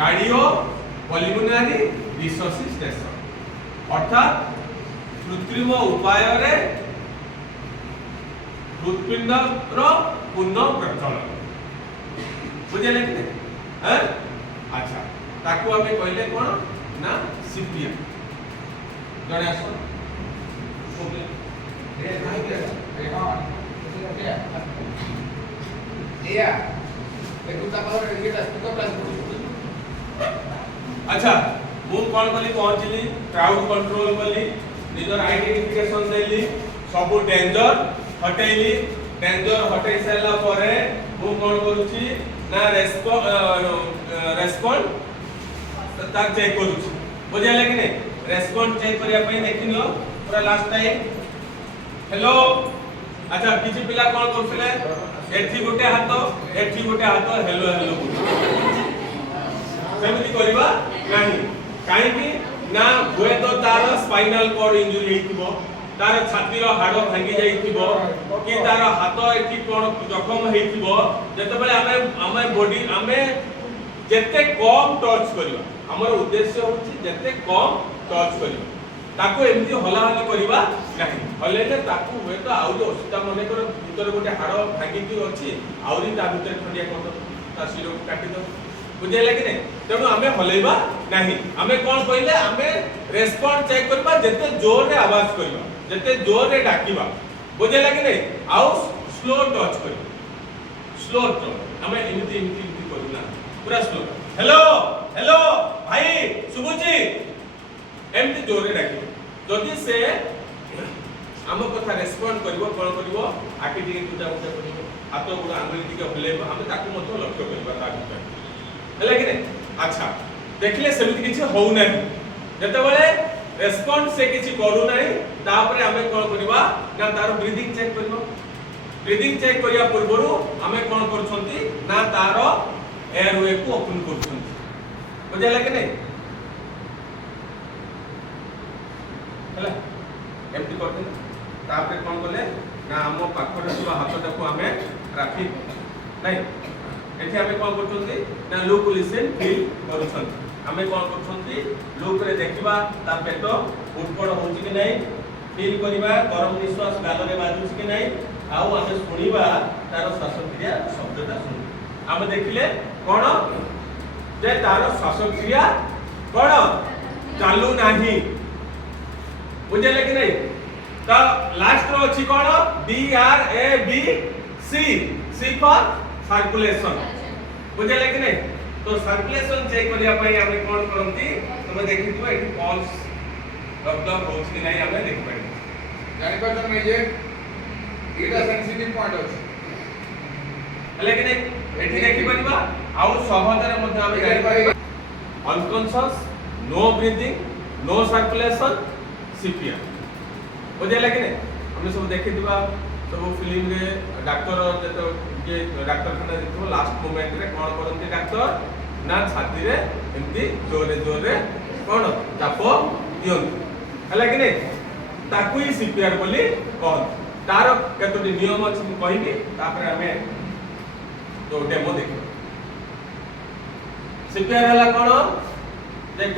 cardio पल्मोनारी resuscitation अर्थात कृत्रिम उपाय रे हृदपिंड पुनः प्रचलन बुझे कि अच्छा ताकू आम कहले कौन ना सीपीएम जड़े आस अच्छा मु कौन कली पहुंचली क्राउड कंट्रोल कली निजर आइडेंटिफिकेशन देली सब डेंजर हटेली डेंजर हटे सारा परे मु कौन करूची ना रेस्पॉन्ड तार चेक करूची बुझाइले कि नहीं रेस्पॉन्ड चेक करिया पई देखिनो पूरा लास्ट टाइम हेलो अच्छा किछि पिला कोन करथिले एठी गोटे हाथ हेलो हेलो सेमिति करबा नाही काहे कि ना हुए तो तार स्पाइनल कॉर्ड इंजुरी हेतिबो तार छातीर हाड़ भांगी जाइथिबो कि तार हाथ एठी कोन जखम हेतिबो जते बेले आमे बॉडी आमे जते कम टच करबा हमर उद्देश्य होछि जते कम टच करबा ताको एमती हलाहली करबा नाही हलेले ताको हुए तो आउ जो अସୁବିଧା मने कर भीतर गोटे हाड़ भांगी कि अछि आउरी ता भीतर खंडिया कर ता शिरो काटि दो बुझेला कि नहीं तेणु आमे हलेबा नाही आमे कोन कहले आमे रेस्पॉन्ड चेक करबा जते जोर रे आवाज करबा जते जोर रे डाकिबा बुझेला कि नहीं आउ स्लो टच करबा स्लो टच आमे इमिति करूना पूरा स्लो हेलो हेलो भाई सुबुची एमती जोर रे डाकिबा जदि से आम कथा रेस्पॉन्ड करिवो कोन करिवो आखि टिके गुजा गुजा करिवो हाथ गुडा आंगुली टिके हलेबो हम ताकू मतो लक्ष्य करबा ता भीतर हला कि नहीं अच्छा देखले सेमिति किछि होउ नाही जते बेले रेस्पॉन्ड से किछि करू नाही तापरे हमें कोन करबा ना तार ब्रीथिंग चेक करबो ब्रीथिंग चेक करिया पूर्वरु हमें कोन करछंती ना तार एयरवे को ओपन करछंती बुझाइला कि नहीं हला एमती करते तापरे कोन करले ना हम पाखरे सुबा हाथ को हमें राखी नहीं एठी हमें कोन करछंती ना लुक लिसन फील करछंती हमें कोन करछंती लुक रे देखिबा ता पेट उठपड़ होउची कि नहीं फील करिबा गरम निश्वास गाल रे बाजुची कि नहीं आउ हमें सुनिबा तार श्वासक्रिया शब्दटा सुन हम देखिले कोन जे तार श्वासक्रिया कोन चालू नाही बुझले कि नहीं तो लास्ट रो अछि कोन D R A B C C for circulation बुझले कि नहीं तो सर्कुलेशन चेक करिया पई हम कोन करंती तमे देखिथिबो एठी पल्स डॉक्टर होछ कि नहीं हमें देख पाइ जानि पर तमे जे एटा सेंसिटिव पॉइंट अछि हले कि नहीं एठी देखि परिबा आउ सहजरे मध्ये हम जानि पाइ unconscious no breathing no circulation CPR बुझले कि नहीं हम सब देखिथिबा सब फिल्म रे डॉक्टर जतो जे डॉक्टर खाना देखो लास्ट मोमेंट रे कोन करंती डॉक्टर ना छाती रे एमती जोरे जोरे कोन चाप दियन हला कि नहीं ताकू ही सीपीआर बोली कोन तार केतोटी नियम अछि मु कहिबी तापर हमें जो डेमो देखिबो सीपीआर हला कोन जे